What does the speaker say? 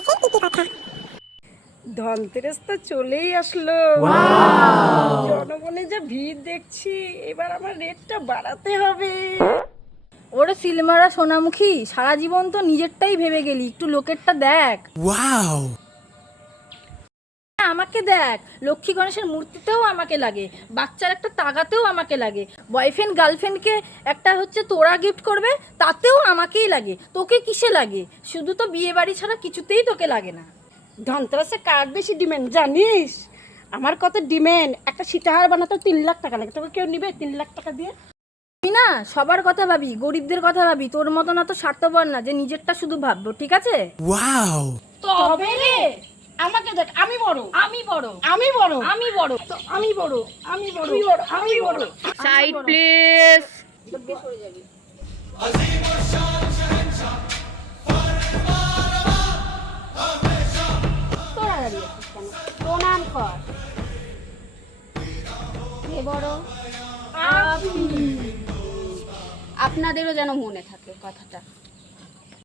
গেছে ইতিকথা। ধনতেরাস তো চলেই আসলো, জনগণে যা ভিড় দেখছি, এবার আমার রেটটা বাড়াতে হবে। ওরে সিলমারা সোনামুখী, সারা জীবন তো নিজেরটাই ভেবে গেলি, একটু লোকেরটা দেখ। আমাকে দেখ, লক্ষ্মী গণেশের মূর্তিতেও আমাকে লাগে, বাচ্চার একটা তাগাতেও আমাকে লাগে, বয়ফ্রেন্ড গার্লফ্রেন্ডকে একটা হচ্ছে তোড়া গিফট করবে তাতেও আমাকেই লাগে। তোকে কিসে লাগে? শুধু তো বিয়ে বাড়ি ছাড়া কিছুতেই তোকে লাগে না। ধনতেরাসে কার বেশি ডিমান্ড জানিস? আমার কত ডিমান্ড, একটা সীতাহার বানাতে 3 লাখ টাকা লাগে। তোকে কেউ নিবে 3 লাখ টাকা দিয়ে? তুই না সবার কথা ভাবি, গরিবদের কথা ভাবি, তোর মতো না তো স্বার্থপর না যে নিজেরটা শুধু ভাববো, ঠিক আছে? তবে রে, আমাকে দেখ, আমি বড়, আমি বড়, আমি বড়, আমি বড়, তো আমি বড়, আমি বড়, আমি বড়। Side please. তোরা দাঁড়িয়ে আছিস কেন? প্রণাম কর। কে বড়? আপনাদেরও যেন মনে থাকে কথাটা।